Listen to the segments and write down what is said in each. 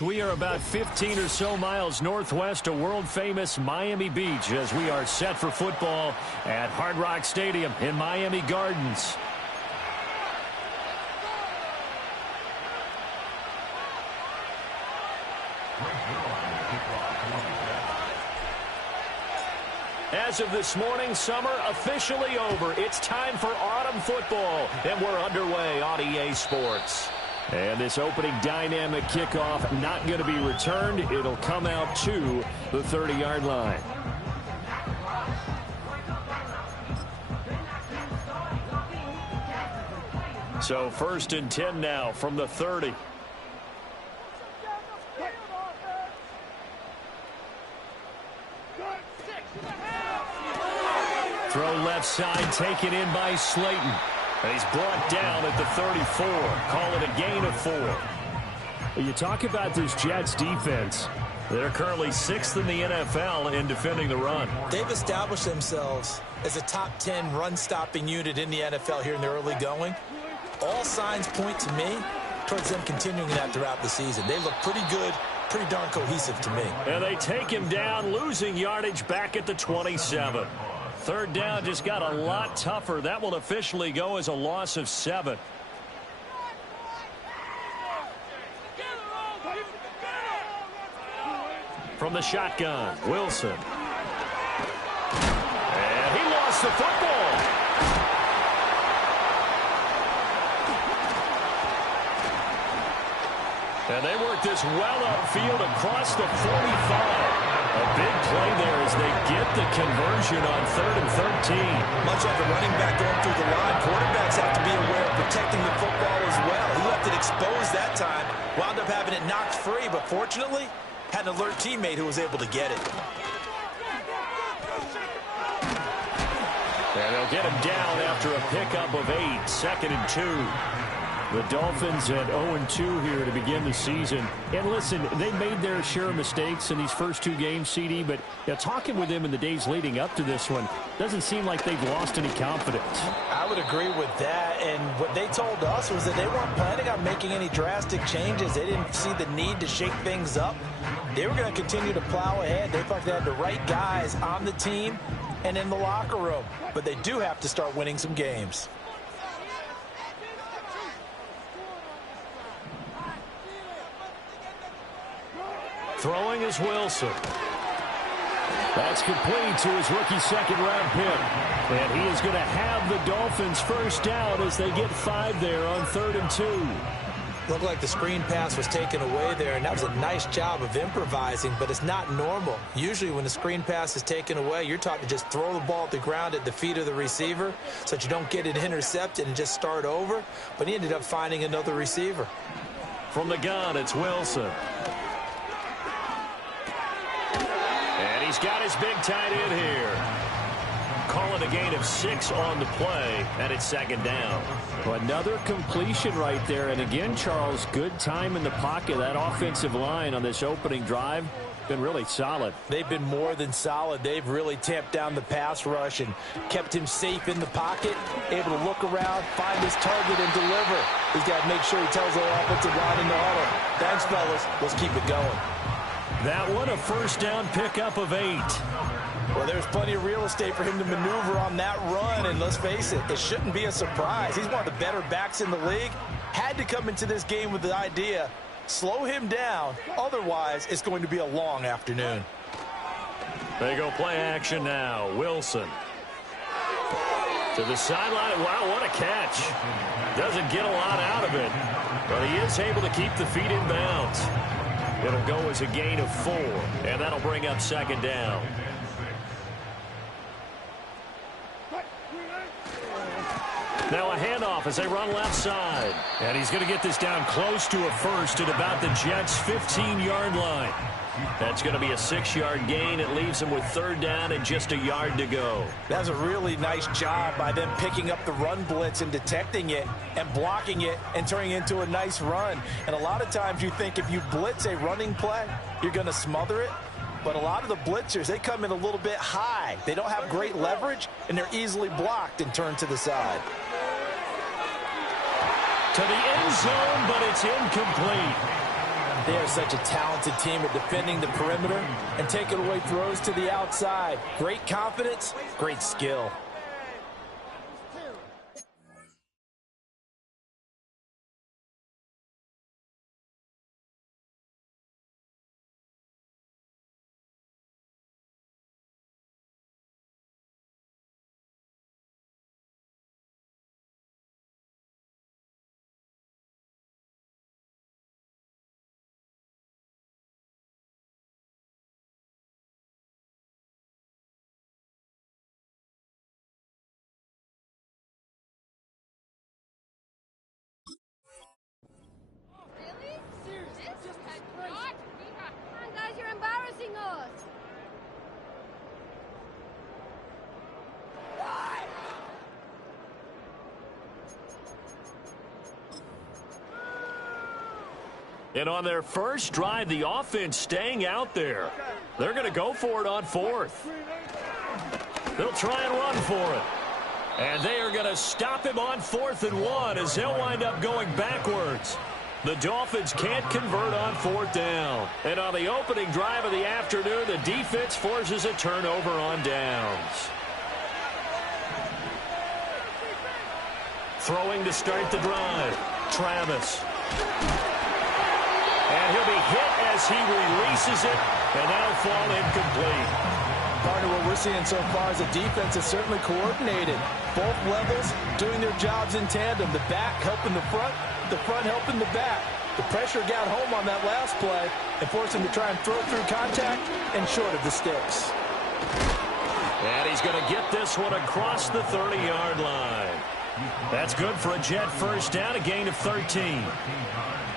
We are about 15 or so miles northwest of world-famous Miami Beach as we are set for football at Hard Rock Stadium in Miami Gardens. As of this morning, summer officially over. It's time for autumn football, and we're underway on EA Sports. And this opening dynamic kickoff not going to be returned. It'll come out to the 30-yard line. So 1st and 10 now from the 30. Throw left side, taken in by Slayton. And he's brought down at the 34. Call it a gain of 4. You talk about this Jets defense. They're currently 6th in the NFL in defending the run. They've established themselves as a top 10 run-stopping unit in the NFL here in the early going. All signs point to me towards them continuing that throughout the season. They look pretty good, pretty darn cohesive to me. And they take him down, losing yardage back at the 27. 3rd down just got a lot tougher. That will officially go as a loss of 7. From the shotgun, Wilson. And he lost the football. And they work this well upfield across the 45. A big play there as they get the conversion on 3rd and 13. Much like a running back going through the line, quarterbacks have to be aware of protecting the football as well. He left it exposed that time, wound up having it knocked free, but fortunately had an alert teammate who was able to get it. And they'll get him down after a pickup of 8, 2nd and 2. The Dolphins at 0-2 here to begin the season. And listen, they made their share of mistakes in these first 2 games, CD, but talking with them in the days leading up to this one, doesn't seem like they've lost any confidence. I would agree with that, and what they told us was that they weren't planning on making any drastic changes. They didn't see the need to shake things up. They were going to continue to plow ahead. They thought they had the right guys on the team and in the locker room, but they do have to start winning some games. Throwing is Wilson. That's complete to his rookie 2nd-round pick. And he is going to have the Dolphins first down as they get 5 there on 3rd and 2. Looked like the screen pass was taken away there, and that was a nice job of improvising, but it's not normal. Usually when the screen pass is taken away, you're taught to just throw the ball at the ground at the feet of the receiver so that you don't get it intercepted and just start over. But he ended up finding another receiver. From the gun, it's Wilson. And he's got his big tight end here. Call it a gain of 6 on the play, and it's 2nd down. Well, another completion right there. And again, Charles, good time in the pocket. That offensive line on this opening drive been really solid. They've been more than solid. They've really tamped down the pass rush and kept him safe in the pocket, able to look around, find his target, and deliver. He's got to make sure he tells the offensive line in the huddle, thanks, fellas. Let's keep it going. That one, a first down pickup of 8. Well, there's plenty of real estate for him to maneuver on that run, and let's face it, it shouldn't be a surprise. He's one of the better backs in the league. Had to come into this game with the idea, slow him down, otherwise it's going to be a long afternoon. They go play action now. Wilson. To the sideline. Wow, what a catch. Doesn't get a lot out of it, but he is able to keep the feet in bounds. It'll go as a gain of 4, and that'll bring up 2nd down. Now a handoff as they run left side. And he's going to get this down close to a first at about the Jets' 15-yard line. That's going to be a 6-yard gain. It leaves them with 3rd down and just a yard to go. That's a really nice job by them picking up the run blitz and detecting it and blocking it and turning it into a nice run. And a lot of times you think if you blitz a running play, you're going to smother it. But a lot of the blitzers, they come in a little bit high. They don't have great leverage, and they're easily blocked and turned to the side. To the end zone, but it's incomplete. They are such a talented team at defending the perimeter and taking away throws to the outside. Great confidence, great skill. And on their first drive, the offense staying out there. They're going to go for it on fourth. They'll try and run for it. And they are going to stop him on 4th and 1 as they'll wind up going backwards. The Dolphins can't convert on 4th down. And on the opening drive of the afternoon, the defense forces a turnover on downs. Throwing to start the drive, Travis. And he'll be hit as he releases it, and that'll fall incomplete. Partner, what we're seeing so far is the defense is certainly coordinated. Both levels doing their jobs in tandem. The back helping the front helping the back. The pressure got home on that last play and forced him to try and throw through contact and short of the sticks. And he's going to get this one across the 30-yard line. That's good for a Jet first down, a gain of 13.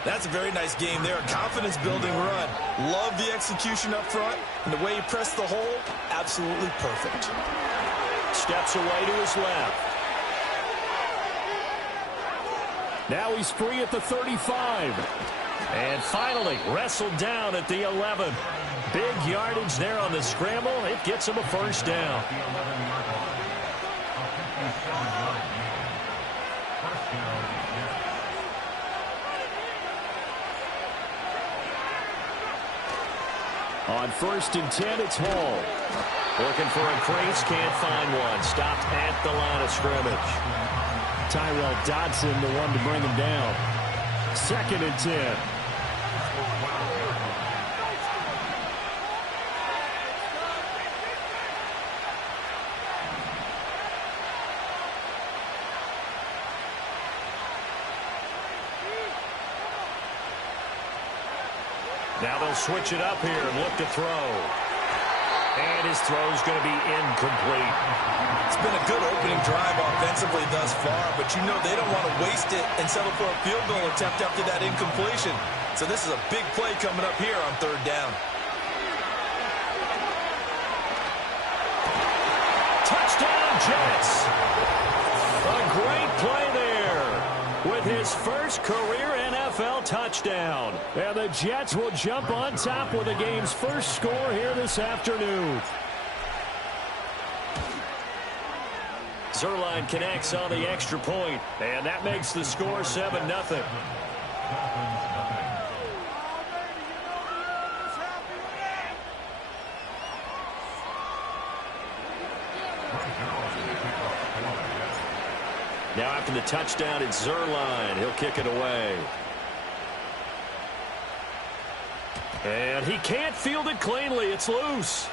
That's a very nice game there. A confidence-building run. Love the execution up front. And the way he pressed the hole, absolutely perfect. Steps away to his left. Now he's free at the 35. And finally wrestled down at the 11. Big yardage there on the scramble. It gets him a first down. On 1st and 10, it's Hall. Looking for a crease, can't find one. Stopped at the line of scrimmage. Tyrell Dodson, the one to bring him down. 2nd and 10. Now they'll switch it up here and look to throw. And his throw's going to be incomplete. It's been a good opening drive offensively thus far, but you know they don't want to waste it and settle for a field goal attempt after that incompletion. So this is a big play coming up here on 3rd down. Touchdown, Jets. A great play there with his first career NFL touchdown. And the Jets will jump on top with the game's first score here this afternoon. Zuerlein connects on the extra point, and that makes the score 7-0. Now after the touchdown, it's Zuerlein. He'll kick it away. And he can't field it cleanly. It's loose.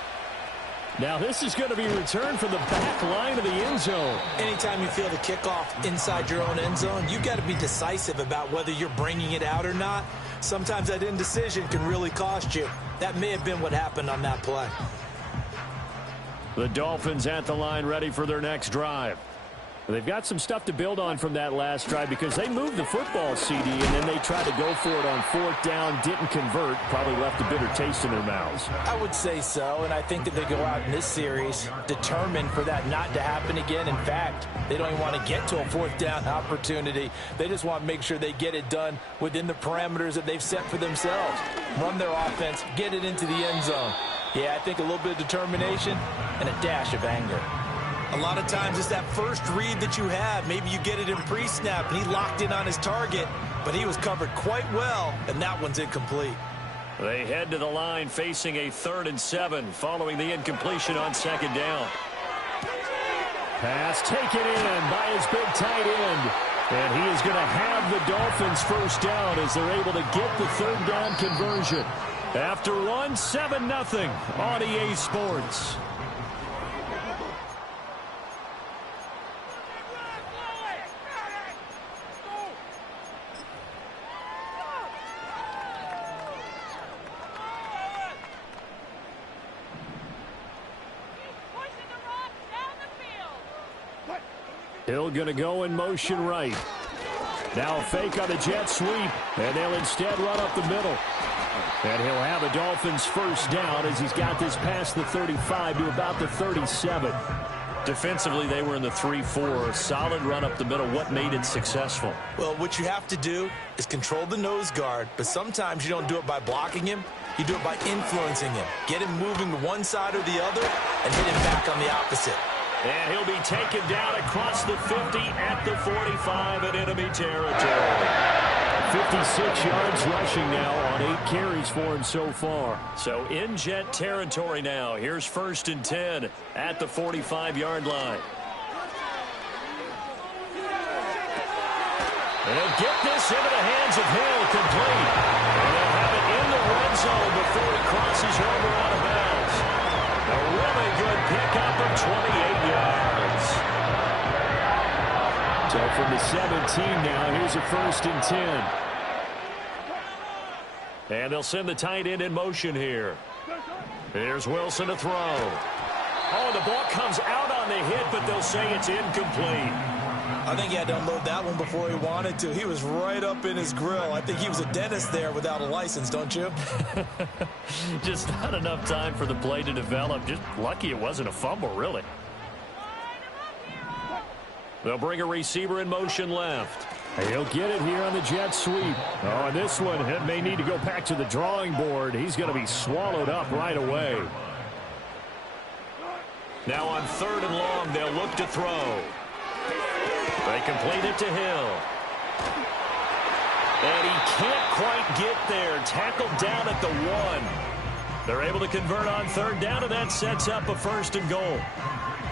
Now this is going to be returned from the back line of the end zone. Anytime you feel the kickoff inside your own end zone, you've got to be decisive about whether you're bringing it out or not. Sometimes that indecision can really cost you. That may have been what happened on that play. The Dolphins at the line ready for their next drive. They've got some stuff to build on from that last drive because they moved the football, CD, and then they tried to go for it on 4th down, didn't convert, probably left a bitter taste in their mouths. I would say so, and I think that they go out in this series determined for that not to happen again. In fact, they don't even want to get to a 4th down opportunity. They just want to make sure they get it done within the parameters that they've set for themselves. Run their offense, get it into the end zone. Yeah, I think a little bit of determination and a dash of anger. A lot of times it's that first read that you have. Maybe you get it in pre-snap and he locked in on his target. but he was covered quite well, and that one's incomplete. They head to the line facing a 3rd and 7 following the incompletion on 2nd down. Pass taken in by his big tight end. And he is going to have the Dolphins first down as they're able to get the 3rd down conversion. After one, 7-0 on EA Sports. Hill going to go in motion right. Now fake on the jet sweep, and they'll instead run up the middle. And he'll have a Dolphins first down as he's got this past the 35 to about the 37. Defensively, they were in the 3-4. Solid run up the middle. What made it successful? Well, what you have to do is control the nose guard, but sometimes you don't do it by blocking him. You do it by influencing him. Get him moving to one side or the other and hit him back on the opposite. And he'll be taken down across the 50 at the 45 in enemy territory. 56 yards rushing now on 8 carries for him so far. So in jet territory now. Here's 1st and 10 at the 45-yard line. They'll get this into the hands of Hill, complete. And they'll have it in the red zone before he crosses over out of bounds. A really good pickup of 28 yards. So from the 17 now, here's a 1st and 10. And they'll send the tight end in motion here. Here's Wilson to throw. Oh, the ball comes out on the hit, but they'll say it's incomplete. I think he had to unload that one before he wanted to. He was right up in his grill. I think he was a dentist there without a license, don't you? Just not enough time for the play to develop. Just lucky it wasn't a fumble, really. They'll bring a receiver in motion left. He'll get it here on the jet sweep. Oh, and this one may need to go back to the drawing board. He's going to be swallowed up right away. Now on 3rd and long, they'll look to throw. They complete it to Hill. And he can't quite get there. Tackled down at the 1. They're able to convert on 3rd down, and that sets up a 1st and goal.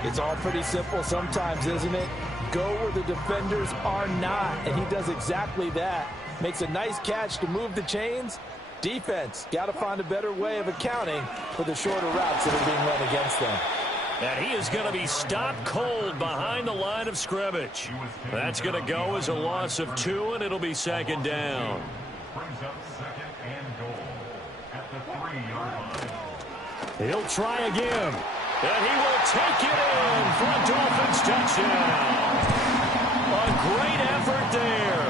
It's all pretty simple sometimes, isn't it? Go where the defenders are not, and he does exactly that. Makes a nice catch to move the chains. Defense, got to find a better way of accounting for the shorter routes that are being run against them. And he is going to be stopped cold behind the line of scrimmage. That's going to go as a loss of 2, and it'll be 2nd down. Brings up 2nd and goal at the 3-yard line. He'll try again. And he will take it in for a Dolphins touchdown. A great effort there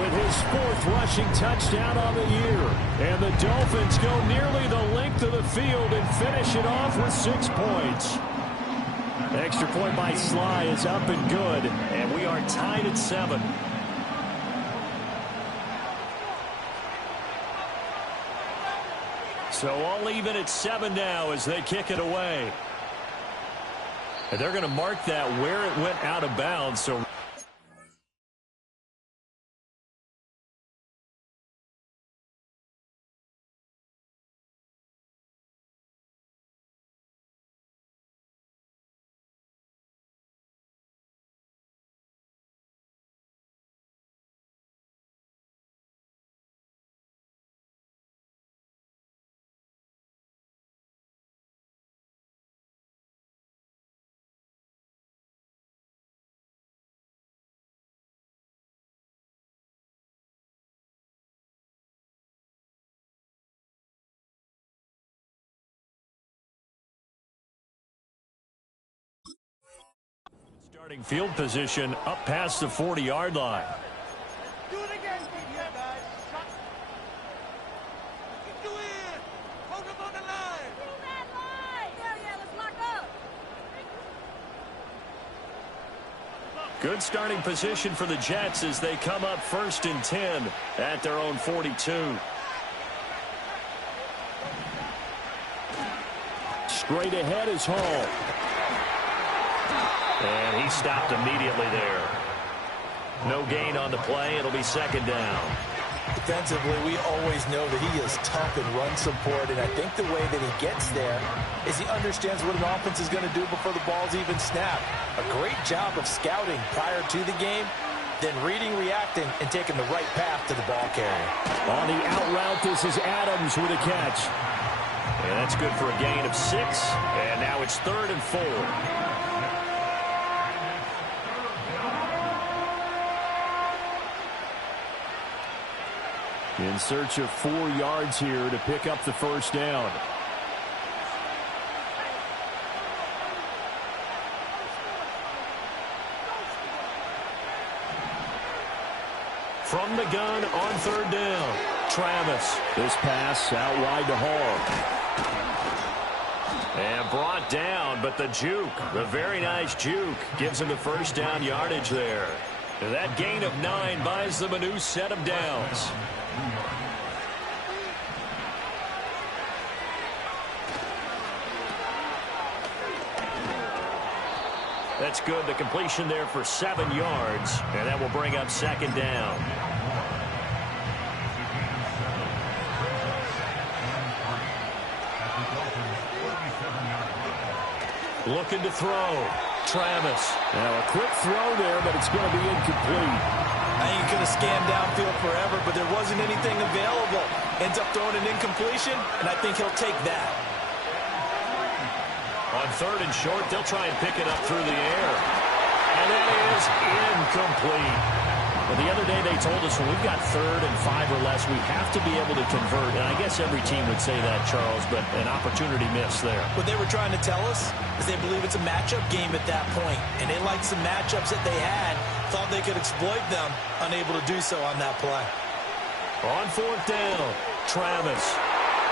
with his 4th rushing touchdown on the year. And the Dolphins go nearly the length of the field and finish it off with 6 points. Extra point by Sly is up and good, and we are tied at 7. So all even at 7 now as they kick it away. And they're going to mark that where it went out of bounds. So starting field position up past the 40-yard line. Do it again, guys. Do it. Hold him on the line. Do that line. Yeah, let's lock up. Good starting position for the Jets as they come up 1st and 10 at their own 42. Straight ahead is Hall. And he stopped immediately there. No gain on the play. It'll be second down. Defensively, we always know that he is tough in run support, and I think the way that he gets there is he understands what an offense is going to do before the ball's even snapped. A great job of scouting prior to the game, then reading, reacting, and taking the right path to the ball carrier. On the out route, this is Adams with a catch. And that's good for a gain of 6, and now it's 3rd and 4. In search of 4 yards here to pick up the first down. From the gun on 3rd down, Travis. This pass out wide to Hall. And brought down, but the juke, the very nice juke, gives him the first down yardage there. And that gain of 9 buys them a new set of downs. That's good. The completion there for 7 yards, and that will bring up second down. Looking to throw. Travis. Now a quick throw there, but it's going to be incomplete. I think he could have scanned downfield forever, but there wasn't anything available. Ends up throwing an incompletion, and I think he'll take that. On 3rd and short, they'll try and pick it up through the air. And that is incomplete. Well, the other day they told us when we've got 3rd and 5 or less, we have to be able to convert. And I guess every team would say that, Charles, but an opportunity missed there. What they were trying to tell us is they believe it's a matchup game at that point. And they liked some matchups that they had, thought they could exploit them, unable to do so on that play. On 4th down, Travis.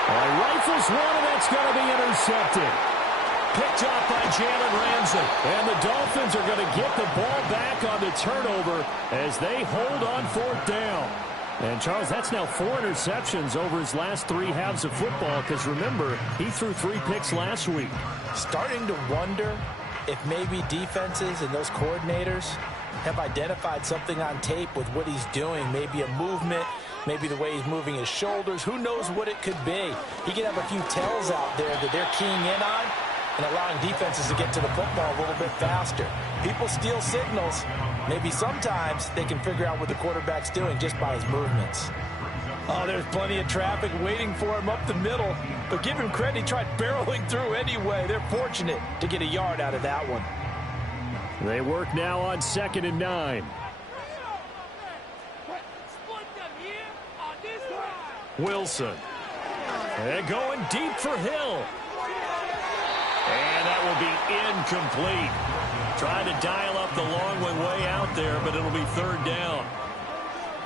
Rifles one, and that's going to be intercepted. Picked up by Jalen Ramsey. And the Dolphins are going to get the ball back on the turnover as they hold on 4th down. And, Charles, that's now 4 interceptions over his last 3 halves of football because, remember, he threw 3 picks last week. Starting to wonder if maybe defenses and those coordinators have identified something on tape with what he's doing. Maybe a movement, maybe the way he's moving his shoulders. Who knows what it could be? He could have a few tells out there that they're keying in on and allowing defenses to get to the football a little bit faster. People steal signals. Maybe sometimes they can figure out what the quarterback's doing just by his movements. Oh, there's plenty of traffic waiting for him up the middle. But give him credit, he tried barreling through anyway. They're fortunate to get a yard out of that one. They work now on 2nd and 9. Wilson. And going deep for Hill. And that will be incomplete. Trying to dial up the long way out there, but it'll be 3rd down.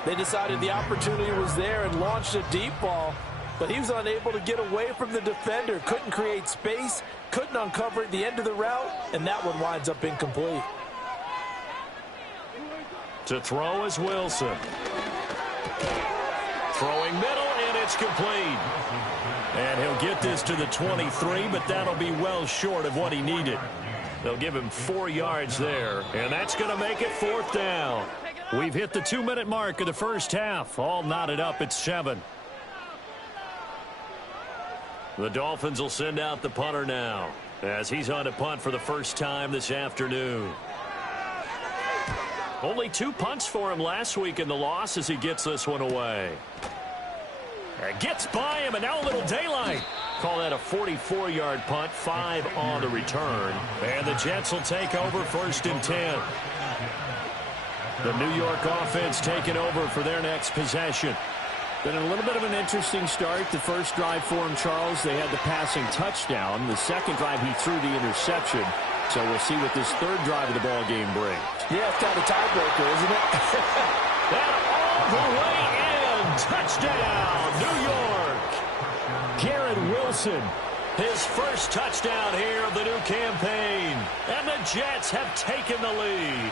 They decided the opportunity was there and launched a deep ball, but he was unable to get away from the defender. Couldn't create space, couldn't uncover at the end of the route, and that one winds up incomplete. To throw is Wilson. Throwing middle, and it's complete. And he'll get this to the 23, but that'll be well short of what he needed. They'll give him 4 yards there, and that's going to make it 4th down. We've hit the 2-minute mark of the first half. All knotted up at 7. The Dolphins will send out the punter now as he's on to punt for the first time this afternoon. Only 2 punts for him last week in the loss as he gets this one away. Gets by him, and now a little daylight. Call that a 44-yard punt, 5 on the return. And the Jets will take over 1st and 10. The New York offense taking over for their next possession. Been a little bit of an interesting start. The first drive for him, Charles, they had the passing touchdown. The second drive, he threw the interception. So we'll see what this 3rd drive of the ball game brings. Yeah, it's kind of a tiebreaker, isn't it? And all the way in. Touchdown, New York. Garrett Wilson, his first touchdown here of the new campaign. And the Jets have taken the lead.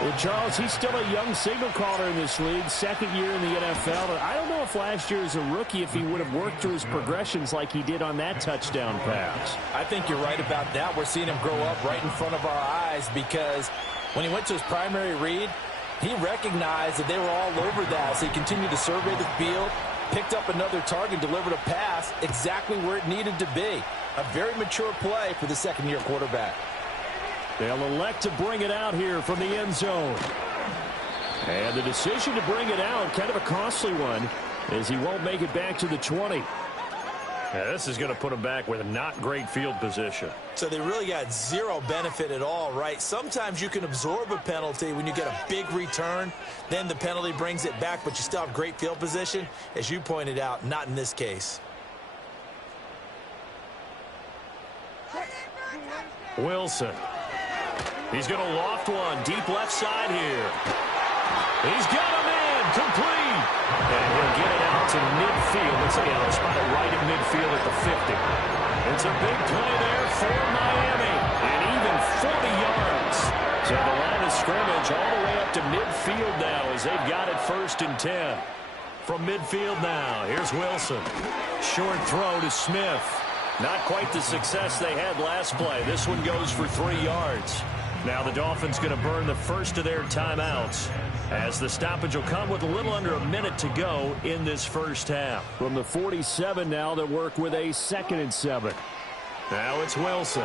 Well, Charles, he's still a young signal caller in this league, 2nd year in the NFL. I don't know if last year as a rookie, if he would have worked through his progressions like he did on that touchdown pass. I think you're right about that. We're seeing him grow up right in front of our eyes because When he went to his primary read, he recognized that they were all over that, so he continued to survey the field, picked up another target, delivered a pass exactly where it needed to be. A very mature play for the second-year quarterback. They'll elect to bring it out here from the end zone. And the decision to bring it out, kind of a costly one, as he won't make it back to the 20. Yeah, this is going to put him back with not great field position. So they really got zero benefit at all, right? Sometimes you can absorb a penalty when you get a big return. Then the penalty brings it back, but you still have great field position. As you pointed out, not in this case. Wilson. He's going to loft one deep left side here. He's got a man complete. And he'll get it out to midfield. Let's see, he'll spot it right at midfield at the 50. It's a big play there for Miami. And even 40 yards. So the line of scrimmage all the way up to midfield now as they've got it 1st and 10. From midfield now, here's Wilson. Short throw to Smith. Not quite the success they had last play. This one goes for 3 yards. Now the Dolphins going to burn the first of their timeouts as the stoppage will come with a little under a minute to go in this first half. From the 47 now, they work with a 2nd and 7. Now it's Wilson.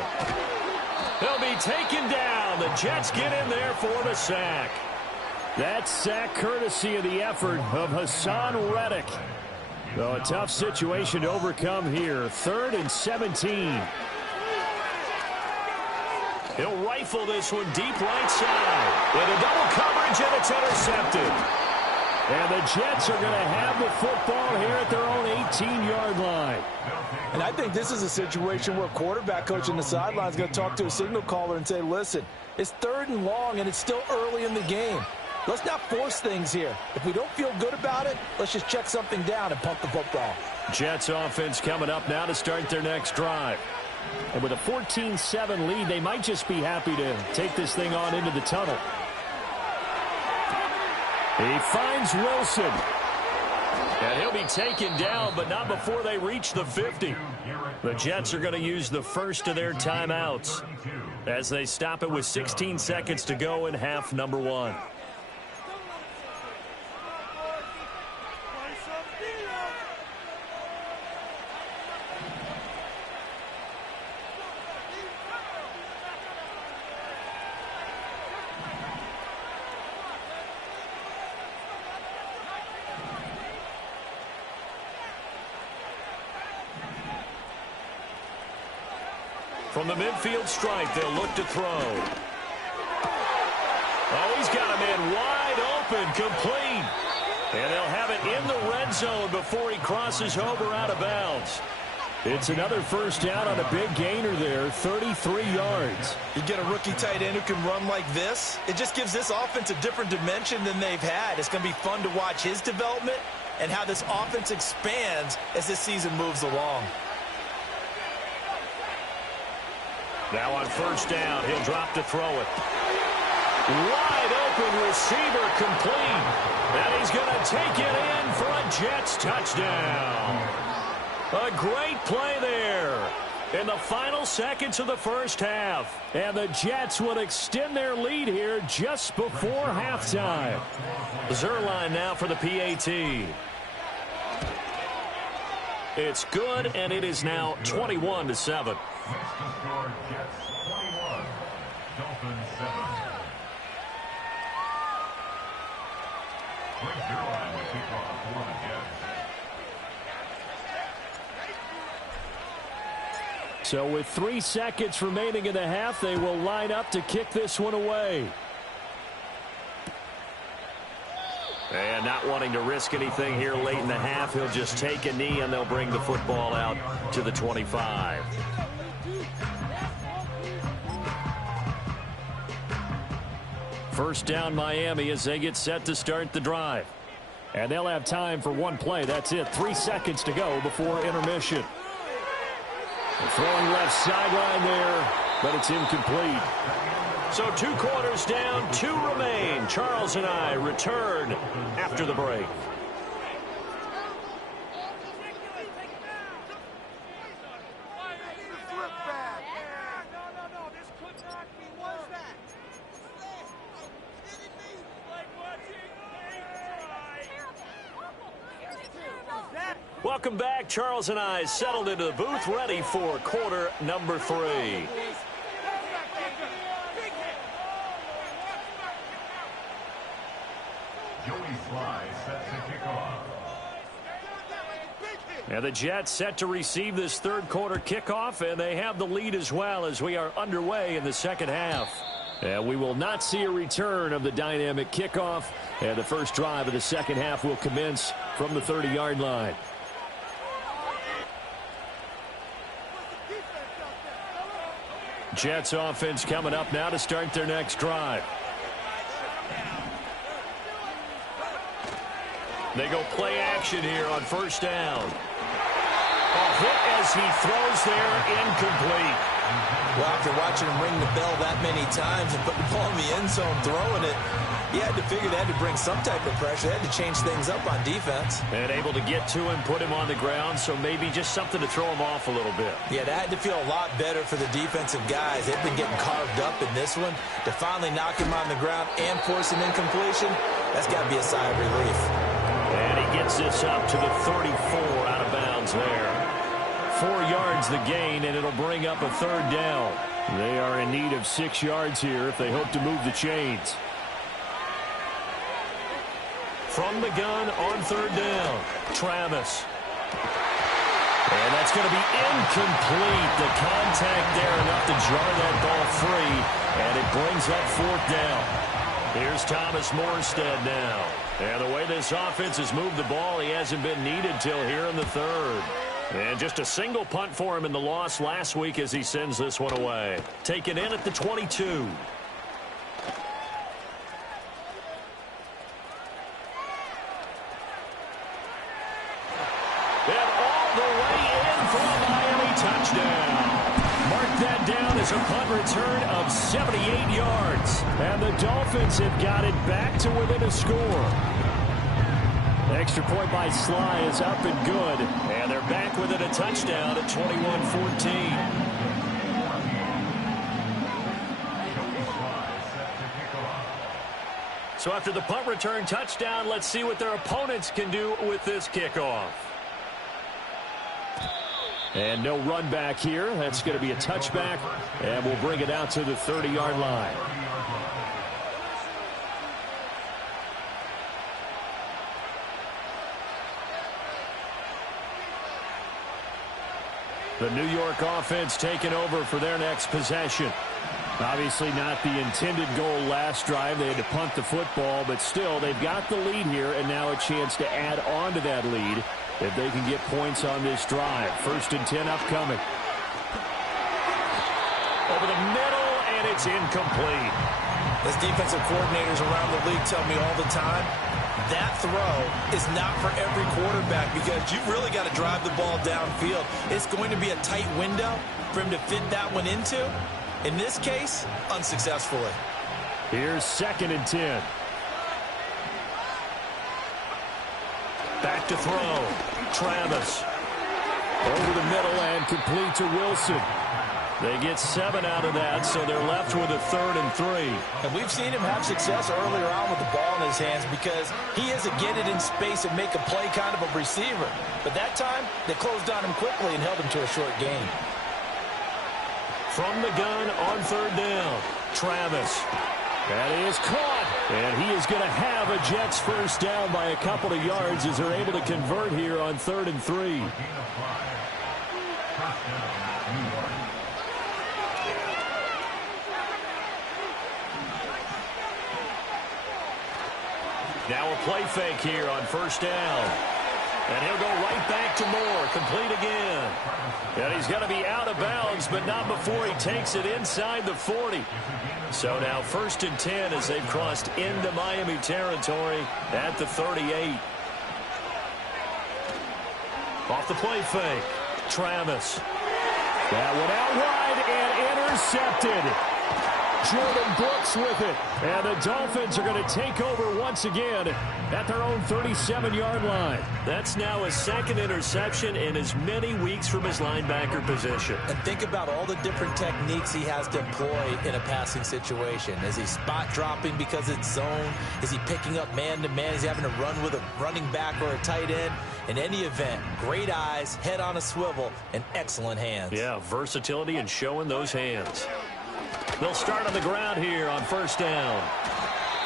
He'll be taken down. The Jets get in there for the sack. That sack courtesy of the effort of Hassan Reddick. So a tough situation to overcome here. 3rd and 17. He'll rifle this one deep right side. With a double coverage, and it's intercepted. And the Jets are going to have the football here at their own 18-yard line. And I think this is a situation where quarterback coach on the sideline is going to talk to a signal caller and say, listen, it's 3rd and long, and it's still early in the game. Let's not force things here. If we don't feel good about it, let's just check something down and pump the football. Jets offense coming up now to start their next drive. And with a 14-7 lead, they might just be happy to take this thing on into the tunnel. He finds Wilson. And he'll be taken down, but not before they reach the 50. The Jets are going to use the first of their timeouts as they stop it with 16 seconds to go in half number 1. From the midfield stripe, they'll look to throw. Oh, he's got a man wide open, complete. And they'll have it in the red zone before he crosses over out of bounds. It's another first down on a big gainer there, 33 yards. You get a rookie tight end who can run like this. It just gives this offense a different dimension than they've had. It's going to be fun to watch his development and how this offense expands as this season moves along. Now on first down, he'll drop to throw it. Wide open receiver complete. And he's going to take it in for a Jets touchdown. A great play there in the final seconds of the first half. And the Jets will extend their lead here just before halftime. Zerline now for the PAT. It's good, and it is now 21-7. Score Jets 21, Dolphins 7. Quick zero line to kick off for the Jets. So with 3 seconds remaining in the half, they will line up to kick this one away. And not wanting to risk anything here late in the half, he'll just take a knee, and they'll bring the football out to the 25. First down Miami as they get set to start the drive. And they'll have time for one play. That's it. 3 seconds to go before intermission. Throwing left sideline there, but it's incomplete. So 2 quarters down, 2 remain. Charles and I return after the break. Welcome back. Charles and I settled into the booth, ready for quarter number 3. Joey Sly sets the kickoff. And the Jets set to receive this third quarter kickoff, and they have the lead as well as we are underway in the second half. And we will not see a return of the dynamic kickoff, and the first drive of the second half will commence from the 30-yard line. Jets offense coming up now to start their next drive. They go play action here on first down. A hit as he throws there, incomplete. Well, after watching him ring the bell that many times and putting the ball in the end zone, throwing it, he had to figure they had to bring some type of pressure. They had to change things up on defense. And able to get to him, put him on the ground, so maybe just something to throw him off a little bit. Yeah, that had to feel a lot better for the defensive guys. They've been getting carved up in this one. To finally knock him on the ground and force an incompletion, that's got to be a sigh of relief. And he gets this up to the 34 out of bounds there. 4 yards the gain, and it'll bring up a third down. They are in need of 6 yards here if they hope to move the chains. From the gun on third down, Travis. And that's going to be incomplete. The contact there enough to jar that ball free, and it brings up fourth down. Here's Thomas Morstead now. And the way this offense has moved the ball, he hasn't been needed till here in the third. And just a single punt for him in the loss last week as he sends this one away. Taken in at the 22. And all the way in for a Miami touchdown. Mark that down as a punt return of 78 yards. And the Dolphins have got it back to within a score. Extra point by Sly is up and good. And they're back within a touchdown at 21-14. So after the punt return touchdown, let's see what their opponents can do with this kickoff. And no run back here. That's going to be a touchback. And we'll bring it out to the 30-yard line. The New York offense taking over for their next possession. Obviously not the intended goal last drive. They had to punt the football, but still they've got the lead here and now a chance to add on to that lead if they can get points on this drive. 1st and 10 upcoming. Over the middle, and it's incomplete. As defensive coordinators around the league tell me all the time, that throw is not for every quarterback because you've really got to drive the ball downfield. It's going to be a tight window for him to fit that one into. In this case, unsuccessfully. Here's 2nd and 10. Back to throw. Travis. Over the middle and complete to Wilson. They get 7 out of that, so they're left with a 3rd and 3. And we've seen him have success earlier on with the ball in his hands because he is a get it in space and make a play kind of a receiver. But that time, they closed on him quickly and held him to a short gain. From the gun on 3rd down, Travis. That is caught, and he is going to have a Jets first down by a couple of yards as they're able to convert here on 3rd and 3. Now a play fake here on 1st down. And he'll go right back to Moore. Complete again. And he's going to be out of bounds, but not before he takes it inside the 40. So now 1st and 10 as they've crossed into Miami territory at the 38. Off the play fake. Travis. That one out wide and intercepted. Jordan Brooks with it. And the Dolphins are going to take over once again at their own 37-yard line. That's now his 2nd interception in as many weeks from his linebacker position. And think about all the different techniques he has to employ in a passing situation. Is he spot dropping because it's zone? Is he picking up man-to-man? Is he having to run with a running back or a tight end? In any event, great eyes, head on a swivel, and excellent hands. Yeah, versatility and showing those hands. They'll start on the ground here on first down.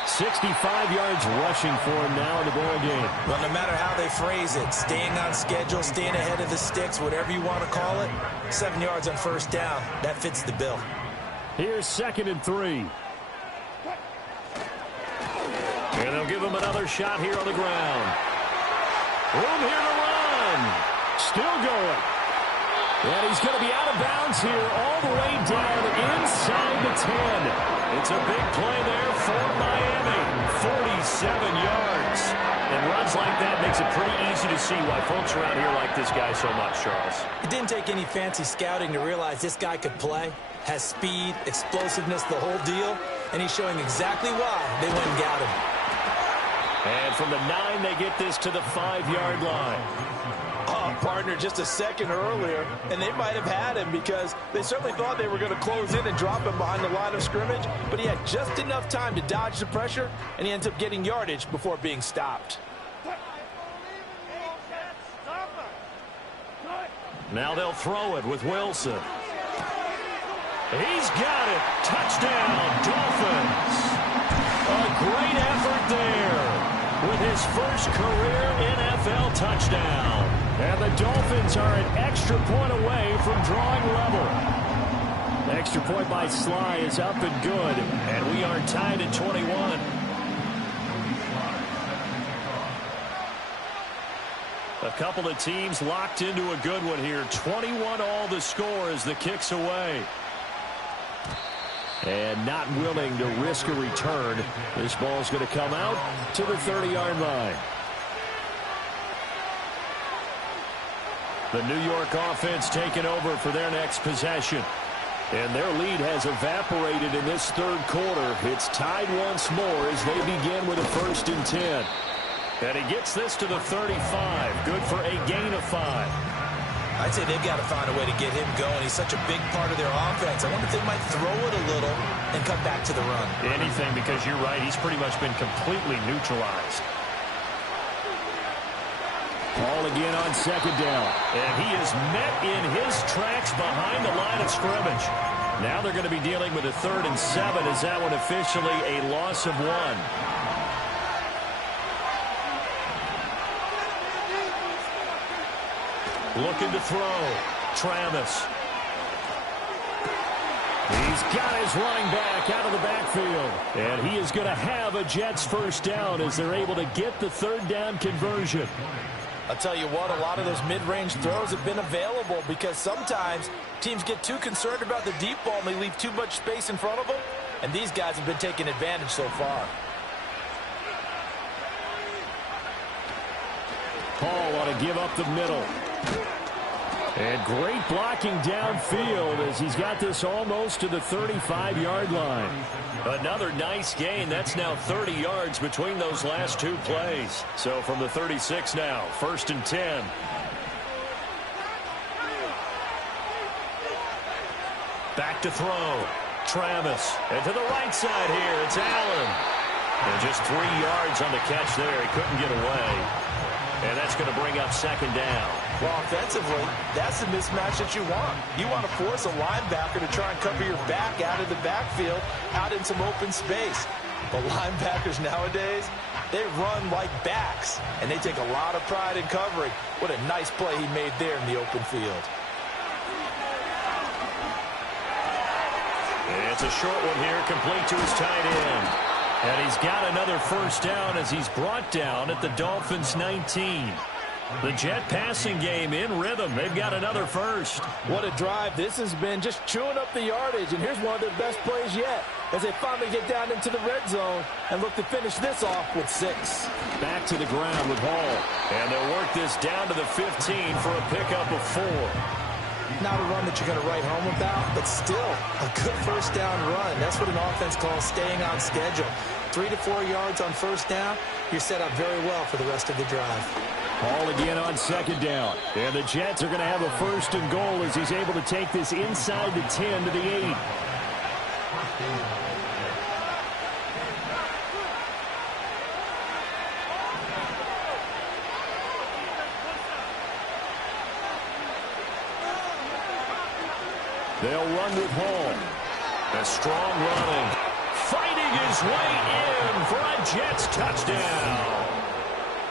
65 yards rushing for him now in the ball game. Well, no matter how they phrase it, staying on schedule, staying ahead of the sticks, whatever you want to call it, 7 yards on first down, that fits the bill. Here's 2nd and 3. And they'll give him another shot here on the ground. Room here to run. Still going. And he's going to be out of bounds here all the way down inside the 10. It's a big play there for Miami. 47 yards. And runs like that makes it pretty easy to see why folks around here like this guy so much, Charles. It didn't take any fancy scouting to realize this guy could play. Has speed, explosiveness, the whole deal. And he's showing exactly why they went and got him. And from the 9, they get this to the 5-yard line. Oh, partner, just a second earlier, and they might have had him because they certainly thought they were going to close in and drop him behind the line of scrimmage, but he had just enough time to dodge the pressure, and he ends up getting yardage before being stopped. Now they'll throw it with Wilson. He's got it. Touchdown, Dolphins. A great effort there with his first career NFL touchdown. And the Dolphins are an extra point away from drawing level. The extra point by Sly is up and good, and we are tied at 21. A couple of teams locked into a good one here. 21 all the score as the kick's away. And not willing to risk a return. This ball's going to come out to the 30-yard line. The New York offense taking over for their next possession. And their lead has evaporated in this third quarter. It's tied once more as they begin with a 1st and 10. And he gets this to the 35. Good for a gain of 5. I'd say they've got to find a way to get him going. He's such a big part of their offense. I wonder if they might throw it a little and come back to the run. Anything, because you're right. He's pretty much been completely neutralized. Ball again on 2nd down. And he is met in his tracks behind the line of scrimmage. Now they're going to be dealing with a 3rd and 7. Is that one officially a loss of 1? Looking to throw. Travis. He's got his running back out of the backfield. And he is going to have a Jets first down as they're able to get the 3rd down conversion. I'll tell you what, a lot of those mid-range throws have been available because sometimes teams get too concerned about the deep ball and they leave too much space in front of them. And these guys have been taking advantage so far. Paul ought to give up the middle. And great blocking downfield as he's got this almost to the 35-yard line. Another nice gain. That's now 30 yards between those last 2 plays. So from the 36 now, 1st and 10. Back to throw. Travis. And to the right side here, it's Allen. And just 3 yards on the catch there. He couldn't get away. And that's going to bring up 2nd down. Well, offensively, that's the mismatch that you want. You want to force a linebacker to try and cover your back out of the backfield, out in some open space. But linebackers nowadays, they run like backs, and they take a lot of pride in covering. What a nice play he made there in the open field. And it's a short one here, complete to his tight end. And he's got another first down as he's brought down at the Dolphins' 19. The Jet passing game in rhythm. They've got another first. What a drive this has been, just chewing up the yardage. And here's one of their best plays yet as they finally get down into the red zone and look to finish this off with 6. Back to the ground with Hall. And they'll work this down to the 15 for a pickup of 4. Not a run that you're going to write home about, but still a good first down run. That's what an offense calls staying on schedule. 3 to 4 yards on first down, you're set up very well for the rest of the drive. Ball again on 2nd down. And the Jets are going to have a 1st and goal as he's able to take this inside the 10 to the 8. They'll run with Hall. A strong running. Fighting his way in for a Jets touchdown.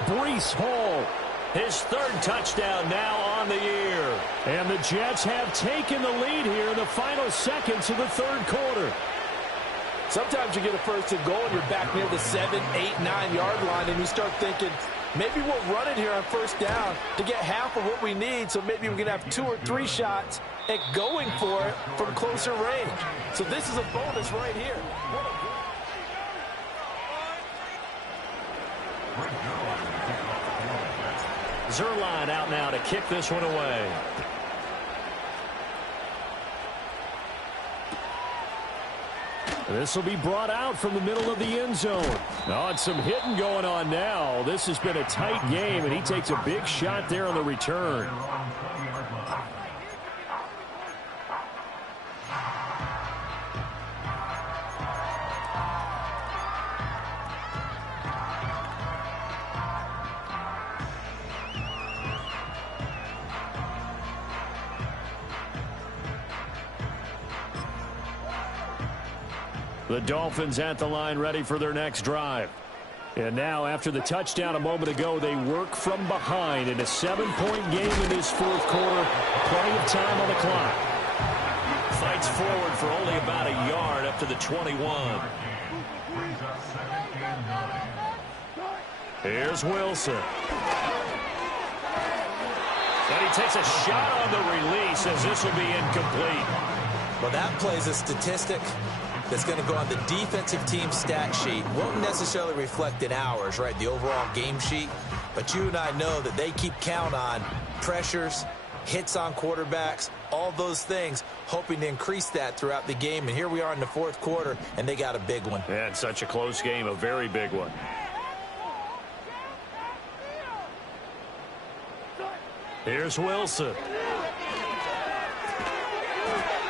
Breece Hall, his third touchdown now on the year. And the Jets have taken the lead here in the final seconds of the third quarter. Sometimes you get a first and goal and you're back near the 7, 8, 9-yard line and you start thinking, maybe we'll run it here on first down to get half of what we need, so maybe we can have 2 or 3 shots at going for it from closer range. So this is a bonus right here. Zerline out now to kick this one away. This will be brought out from the middle of the end zone. Oh, and some hitting going on now. This has been a tight game, and he takes a big shot there on the return. The Dolphins at the line ready for their next drive. And now after the touchdown a moment ago, they work from behind in a 7-point game in this fourth quarter. Plenty of time on the clock. Fights forward for only about a yard up to the 21. Here's Wilson. And he takes a shot on the release as this will be incomplete. Well, that plays a statistic that's going to go on the defensive team stat sheet. Won't necessarily reflect in ours, right, the overall game sheet. But you and I know that they keep count on pressures, hits on quarterbacks, all those things, hoping to increase that throughout the game. And here we are in the fourth quarter, and they got a big one. And such a close game, a very big one. Here's Wilson.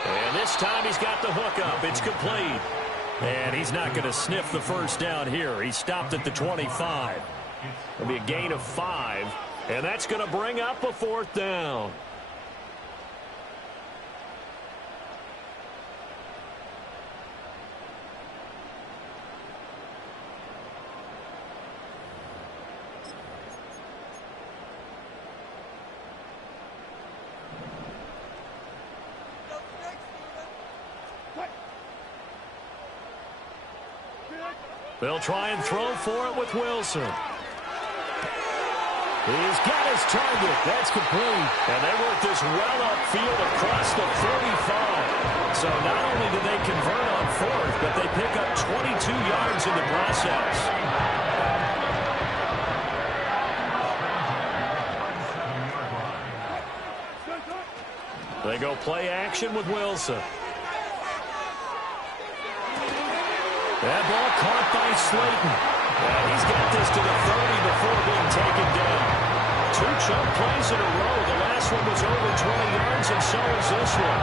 And this time he's got the hook up. It's complete. And he's not going to sniff the first down here. He stopped at the 25. It'll be a gain of 5. And that's going to bring up a fourth down. They'll try and throw for it with Wilson. He's got his target. That's complete. And they work this well upfield across the 45. So not only do they convert on fourth, but they pick up 22 yards in the process. They go play action with Wilson. That ball caught by Slayton. And he's got this to the 30 before being taken down. 2 chunk plays in a row. The last one was over 20 yards, and so is this one.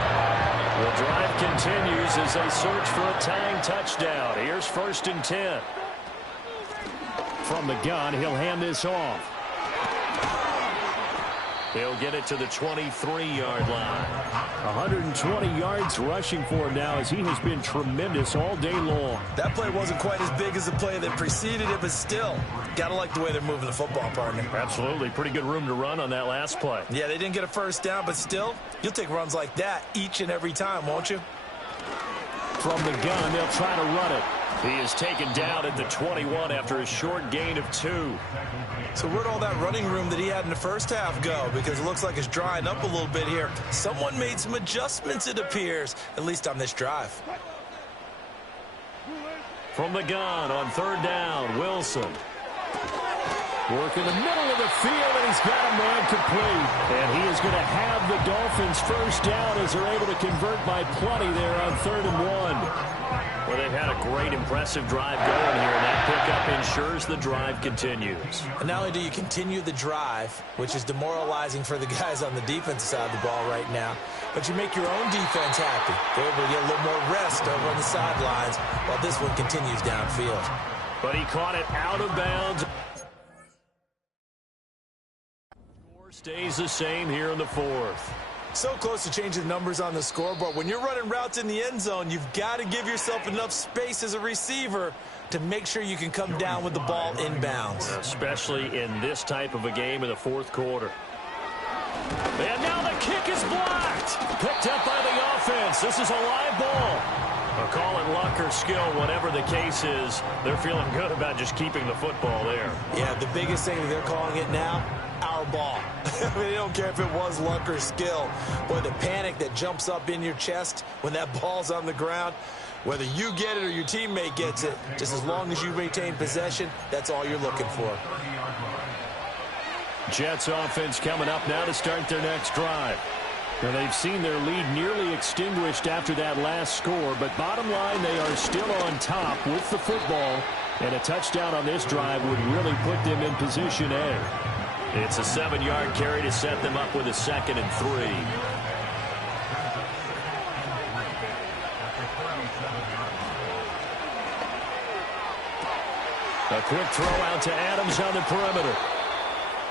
The drive continues as they search for a tying touchdown. Here's 1st and 10. From the gun, he'll hand this off. He'll get it to the 23-yard line. 120 yards rushing for him now as he has been tremendous all day long. That play wasn't quite as big as the play that preceded it, but still, got to like the way they're moving the football, partner. Absolutely. Pretty good room to run on that last play. Yeah, they didn't get a first down, but still, you'll take runs like that each and every time, won't you? From the gun, they'll try to run it. He is taken down at the 21 after a short gain of 2. So where'd all that running room that he had in the first half go? Because it looks like it's drying up a little bit here. Someone made some adjustments, it appears, at least on this drive. From the gun on 3rd down, Wilson. Work in the middle of the field, and he's got a man complete. And he is going to have the Dolphins first down as they're able to convert by plenty there on 3rd and 1. Well, they've had a great, impressive drive going here, and that pickup ensures the drive continues. And not only do you continue the drive, which is demoralizing for the guys on the defensive side of the ball right now, but you make your own defense happy. They're able to get a little more rest over on the sidelines while this one continues downfield. But he caught it out of bounds. Score stays the same here in the 4th. So close to changing the numbers on the scoreboard. When you're running routes in the end zone, you've got to give yourself enough space as a receiver to make sure you can come down with the ball inbounds. Especially in this type of a game in the fourth quarter. And now the kick is blocked. Picked up by the offense. This is a live ball. I'll call it luck or skill, whatever the case is. They're feeling good about just keeping the football there. Yeah, the biggest thing that they're calling it now, our ball. I mean, they don't care if it was luck or skill. Boy, the panic that jumps up in your chest when that ball's on the ground, whether you get it or your teammate gets it, just as long as you maintain possession, that's all you're looking for. Jets offense coming up now to start their next drive. Now, they've seen their lead nearly extinguished after that last score, but bottom line, they are still on top with the football, and a touchdown on this drive would really put them in position A. It's a 7-yard carry to set them up with a 2nd and 3. A quick throw out to Adams on the perimeter.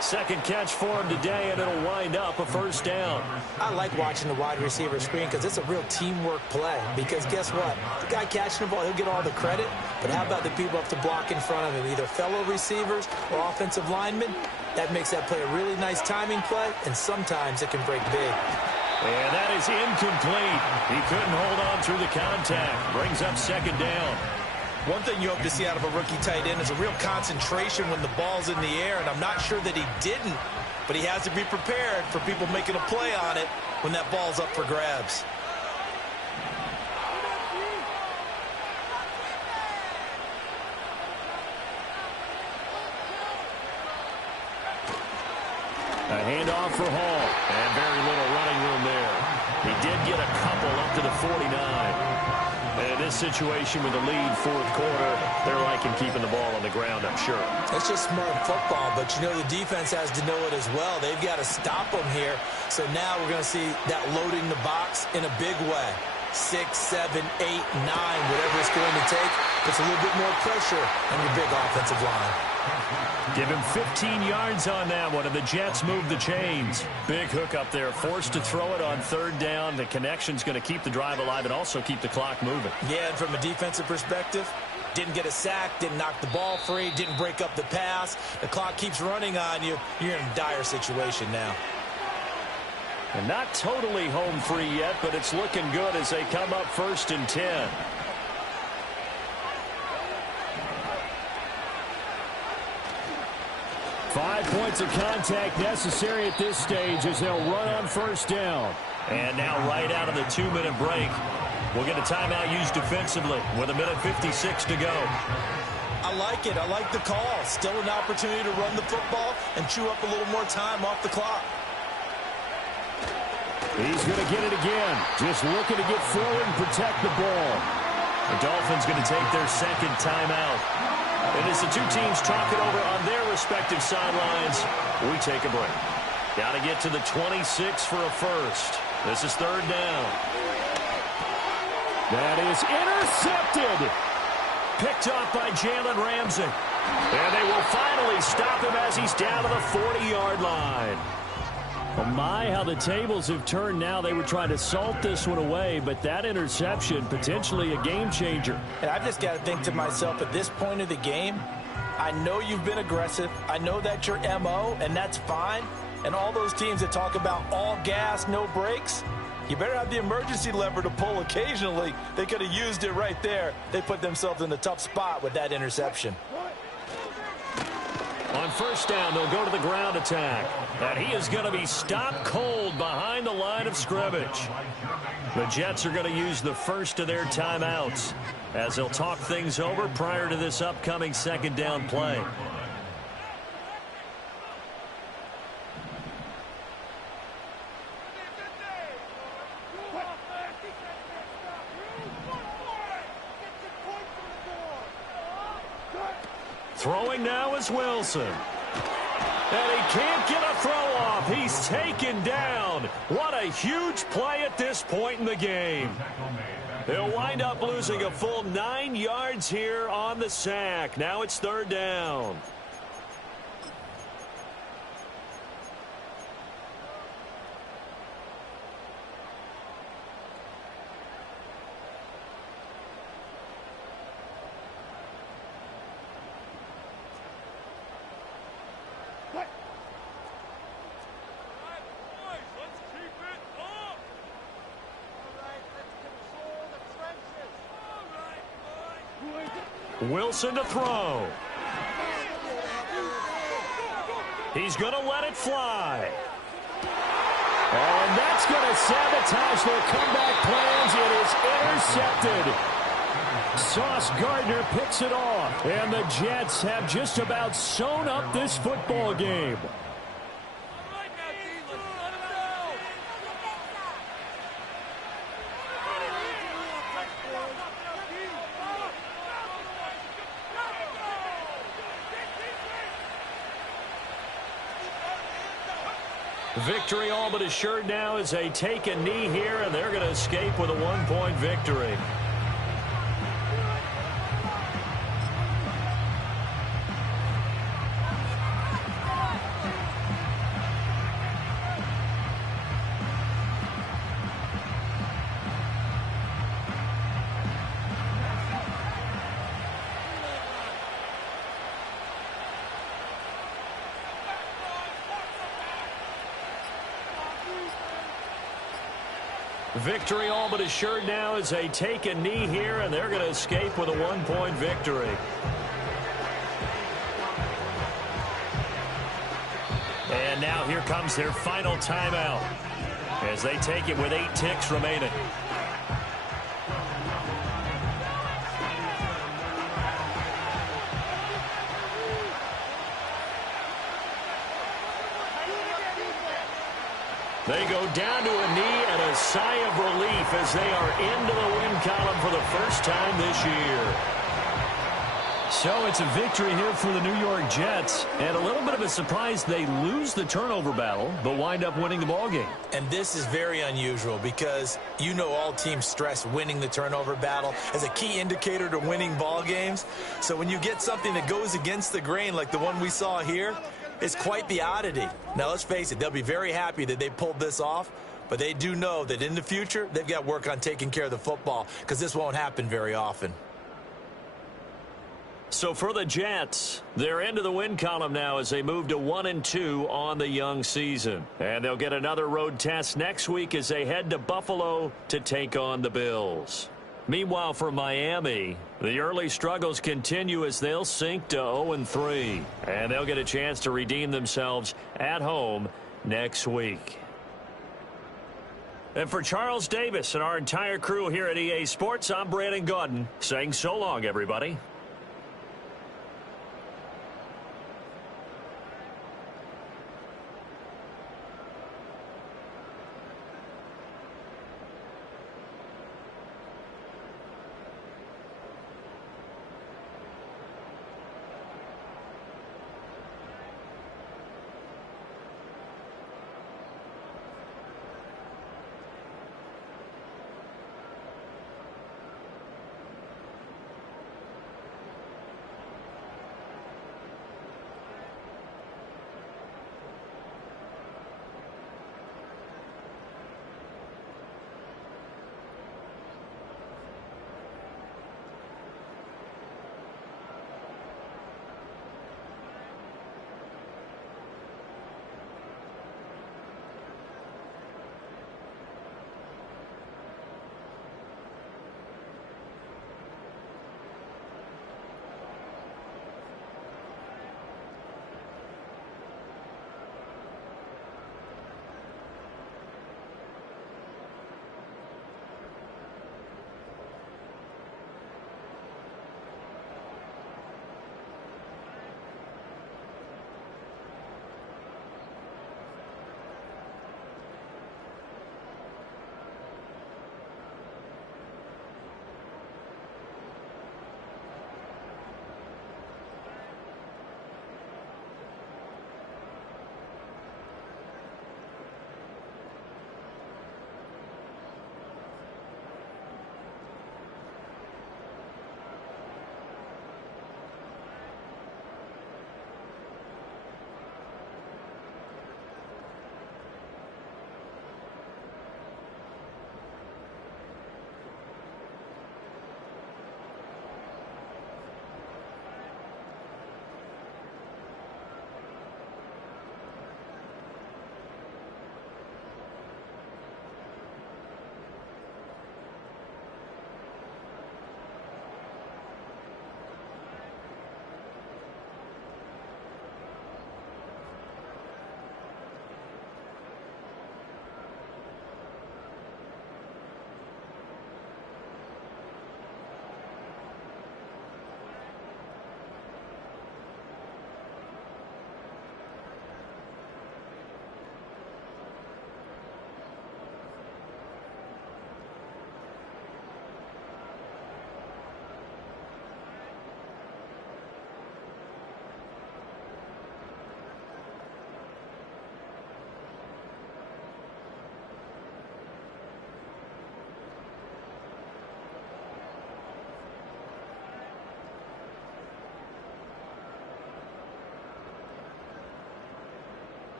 Second catch for him today, and it'll wind up a first down. I like watching the wide receiver screen because it's a real teamwork play. Because guess what? The guy catching the ball, he'll get all the credit. But how about the people up to block in front of him, either fellow receivers or offensive linemen? That makes that play a really nice timing play, and sometimes it can break big. And that is incomplete. He couldn't hold on through the contact. Brings up 2nd down. One thing you hope to see out of a rookie tight end is a real concentration when the ball's in the air, and I'm not sure that he didn't, but he has to be prepared for people making a play on it when that ball's up for grabs. A handoff for Hall, and very little running room there. He did get a couple up to the 49. And in this situation with the lead fourth quarter, they're liking keeping the ball on the ground, I'm sure. It's just smart football, but you know the defense has to know it as well. They've got to stop them here. So now we're going to see that loading the box in a big way. 6, 7, 8, 9, whatever it's going to take, puts a little bit more pressure on your big offensive line. Give him 15 yards on that one, and the Jets move the chains. Big hook up there, forced to throw it on 3rd down. The connection's going to keep the drive alive and also keep the clock moving. Yeah, and from a defensive perspective, didn't get a sack, didn't knock the ball free, didn't break up the pass. The clock keeps running on you. You're in a dire situation now. And not totally home free yet, but it's looking good as they come up 1st and 10. Five points of contact necessary at this stage as they'll run on 1st down. And now right out of the 2-minute break, we'll get a timeout used defensively with 1:56 to go. I like it. I like the call. Still an opportunity to run the football and chew up a little more time off the clock. He's going to get it again. Just looking to get forward and protect the ball. The Dolphins going to take their 2nd timeout. And as the two teams talk it over on their respective sidelines, we take a break. Got to get to the 26 for a first. This is 3rd down. That is intercepted. Picked off by Jalen Ramsey. And they will finally stop him as he's down to the 40-yard line. Oh my, how the tables have turned now. They were trying to salt this one away, but that interception, potentially a game changer. And I've just got to think to myself, at this point of the game, I know you've been aggressive. I know that's your MO, and that's fine. And all those teams that talk about all gas, no brakes, you better have the emergency lever to pull occasionally. They could have used it right there. They put themselves in a tough spot with that interception. On 1st down, they'll go to the ground attack. And he is going to be stopped cold behind the line of scrimmage. The Jets are going to use the first of their timeouts as they'll talk things over prior to this upcoming 2nd down play. Throwing now is Wilson. And he can't get a throw off. He's taken down. What a huge play at this point in the game. They'll wind up losing a full 9 yards here on the sack. Now it's 3rd down. Wilson to throw. He's going to let it fly. And that's going to sabotage their comeback plans. It is intercepted. Sauce Gardner picks it off. And the Jets have just about sewn up this football game. Victory all but assured now as they take a knee here, and they're going to escape with a one-point victory. Victory all but assured now as they take a knee here, and they're going to escape with a one-point victory. And now here comes their final timeout as they take it with 8 ticks remaining. They go down to a knee and a sigh of relief as they are into the win column for the first time this year. So it's a victory here for the New York Jets, and a little bit of a surprise they lose the turnover battle but wind up winning the ballgame. And this is very unusual because you know all teams stress winning the turnover battle as a key indicator to winning ball games. So when you get something that goes against the grain like the one we saw here, it's quite the oddity. Now, let's face it, they'll be very happy that they pulled this off, but they do know that in the future, they've got to work on taking care of the football because this won't happen very often. So for the Jets, they're into the win column now as they move to 1-2 on the young season. And they'll get another road test next week as they head to Buffalo to take on the Bills. Meanwhile, for Miami, the early struggles continue as they'll sink to 0-3. And they'll get a chance to redeem themselves at home next week. And for Charles Davis and our entire crew here at EA Sports, I'm Brandon Gaudin saying so long, everybody.